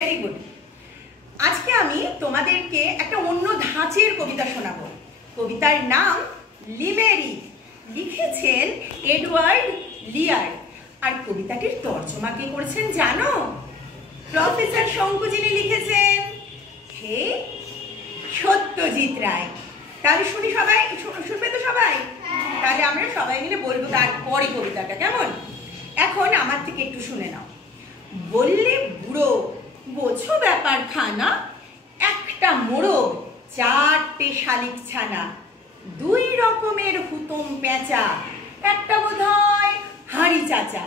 Very good. আজকে আমি তোমাদেরকে একটা অন্য ধাঁচের কবিতা শোনাবো। কবিতার নাম লিমেরিক, লিখেছেন এডওয়ার্ড লিয়ার। আর কবিতাটির তর্জমা কে করেছেন জানো? প্রফেসর শঙ্কু যিনি লিখেছেন, হে সত্যজিৎ রায়। তাহলে শুনি সবাই, শুনবে তো সবাই? তাহলে আমরা সবাই মিলে বলবো তারপরে কবিতাটা, কেমন? এখন আমার থেকে একটু শুনে নাও। বললে বুড়ো বোঝো ব্যাপার খানা, একটা মোড়ক চারটে শালিক ছানা, দুই রকমের হুতম পেঁচা, একটা বোধহয় হাঁড়ি চাচা,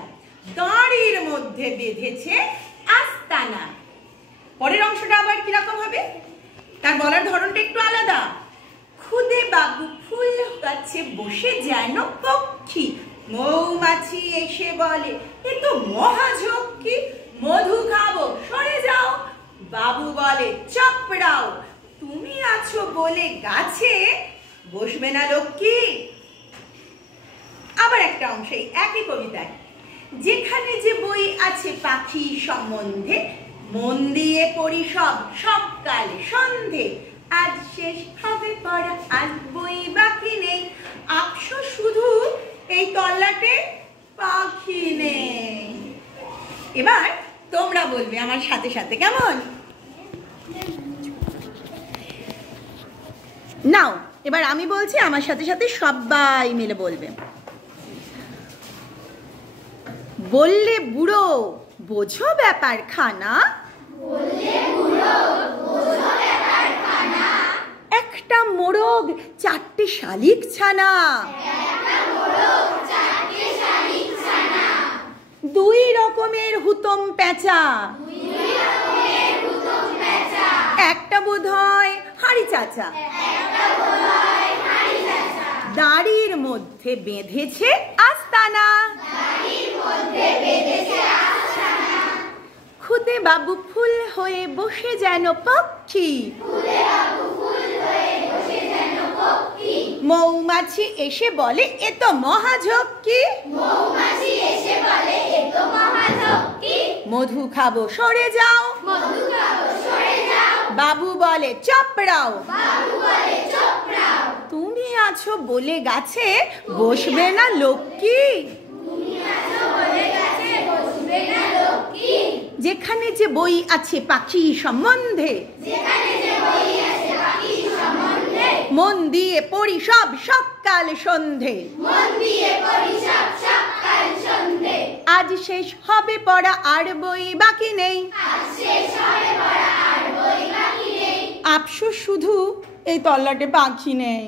দাঁড়ির মধ্যে বেঁধেছে আস্তানা। পরের অংশটা আবার কিরকম হবে? তার বলার ধরনটা একটু আলাদা। খুদে বাবু ফুল গাছে বসে যেন পক্ষী, মৌমাছি এসে বলে এ তো মহাঝক্কি, মধু খাবো সরে যাও, বাবু বলে চপড়াও, তুমি আছো বলে গাছে বসবে না লক্ষ্মী। আবার একটা অংশ একই কবিতায়, যেখানে যে বই আছে পাখি সম্বন্ধে, মন দিয়ে পড়ি সব সকাল সন্ধে, আজ শেষ হবে পড়া আজ বই বাকি নেই, আফসোস শুধু এই তল্লাটে পাখি নেই। এবার তোমরা বলবে আমার সাথে সাথে, কেমন? নাও এবার আমি বলছি, আমার সাথে সাথে সবাই মিলে বলবে। বললে বুড়ো বোঝো ব্যাপার খানা, একটা মোড়ক চারটে শালিক ছানা, দুই রকমের হুতম পেঁচা, একটা বোধহয় হাঁড়ি চাচা, দাঁড়ির মধ্যে বেঁধেছে আস্তানা, খুদে বাবু ফুল হয়ে বসে যেন পক্ষী, মৌমাছি এসে বলে এ তো মহাঝক্কি, মধু খাবো সরে যাও, বাবু বলে চপড়াও, তুমি আছো বলে গাছে বসবে না লক্ষ্মী, যেখানে যে বই আছে পাখি সম্বন্ধে, মন দিয়ে পড়ি সব সকাল সন্ধে, আজ শেষ হবে পড়া আর বই বাকি নেই, আফসোস শুধু এই তল্লাটে পাখি নেই।